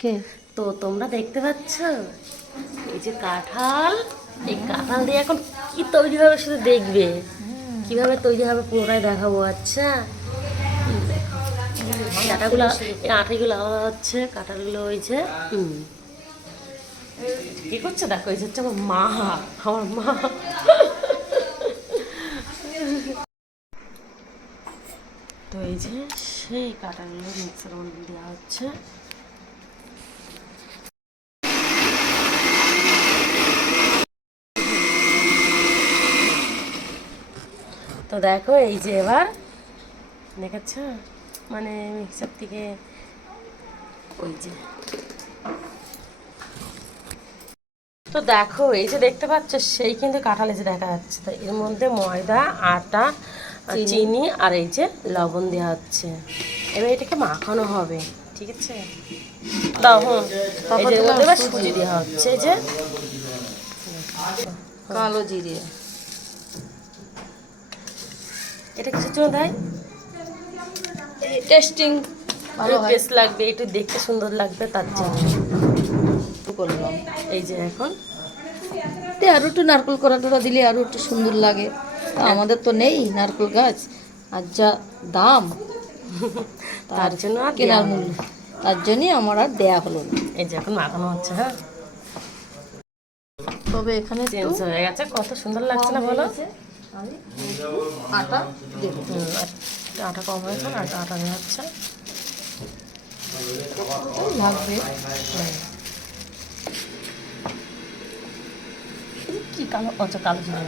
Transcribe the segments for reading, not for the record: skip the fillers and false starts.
কে? তো তোমরা দেখতে পাচ্ছ এই যে কাঁঠাল, এই কাঁঠাল দিয়ে এখন কি তৈরি হবে শুধু দেখবে, কিভাবে তৈরি হবে পুরোটাই দেখাবো। আচ্ছা, কাঁটাগুলো, এই আঠাগুলো আলাদা হচ্ছে, কাঁঠালগুলো হয়েছে। কি করছে দেখো, এই যে হচ্ছে আমার মা, আমার মা। তো এই যে সেই কাঁটাগুলো মিক্সার মধ্যে দেওয়া হচ্ছে। তো দেখো এই যে এবার দেখাচ্ছ, মানে মিক্সার থেকে ওই যে, তো দেখো এই যে দেখতে পাচ্ছ সেই কিন্তু কাঁঠাল এই যে দেখা যাচ্ছে। তো এর মধ্যে ময়দা, আটা, চিনি আর এই যে লবণ দেওয়া হচ্ছে। এবার এটাকে মাখানো হবে, ঠিক আছে? দাও, এই যে এর মধ্যে এবার সুজি দেওয়া হচ্ছে, এই যে কালো জিরে। এটা কিছুর জন্য দেয়, টেস্টিং ভালো হয়, টেস্ট লাগবে, একটু দেখতে সুন্দর লাগবে তার জন্য করলাম। এই যে এখন আরো একটু নারকেল করাটা দিলে আরো একটু সুন্দর লাগে। আমাদের তো নেই নারকেল গাছ, আর যা দাম তার জন্য আর কেনার মূল্য, তার জন্যই আমার আর দেয়া হলো না। এই যে এখন মাখানো হচ্ছে। হ্যাঁ, তবে এখানে চেঞ্জ হয়ে গেছে, কত সুন্দর লাগছে না বলো? আমি আটা দেবো। আটা কম হয়েছে, আটা দেওয়া হচ্ছে, লাগবে। কি কালো, আচ্ছা কালো জিরে।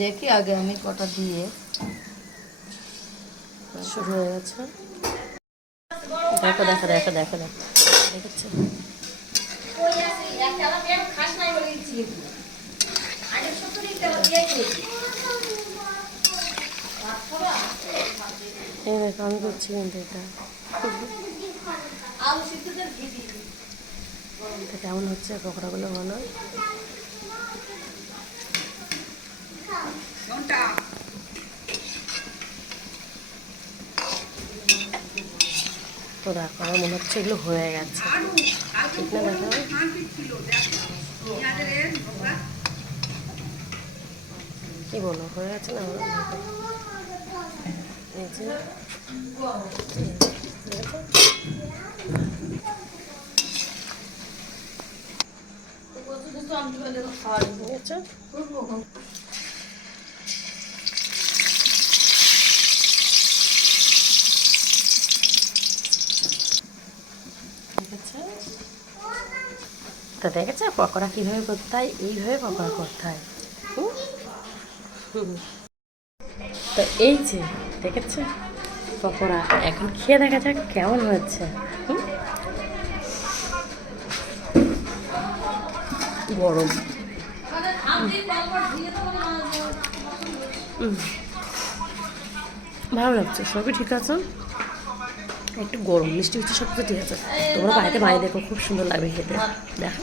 দেখি আগে আমি কটা দিয়ে, শুরু হয়ে গেছে। দেখো দেখো দেখো দেখো দেখো, দেখেছো? এই দেখো আমি করছি কিন্তু এটা কেমন হচ্ছে পকোড়াগুলো বলো? তো দেখো আমার মনে হচ্ছে এগুলো হয়ে গেছে, ঠিক না? দেখো কি বলো, হয়ে গেছে না? এই যে দেখেছো? তো দেখেছো পকোড়া কীভাবে করতে হয়? এইভাবে পকোড়া করতে হয়। তো এই যে দেখেছো পকোড়া, এখন খেয়ে দেখা যাক কেমন হচ্ছে। গরম, ভালো লাগছে, সবই ঠিক আছে, একটু গরম মিষ্টি মিষ্টি সব কিছু ঠিক আছে। তোমরা বাড়িতে বানিয়ে দেখো, খুব সুন্দর লাগবে খেতে। দেখো।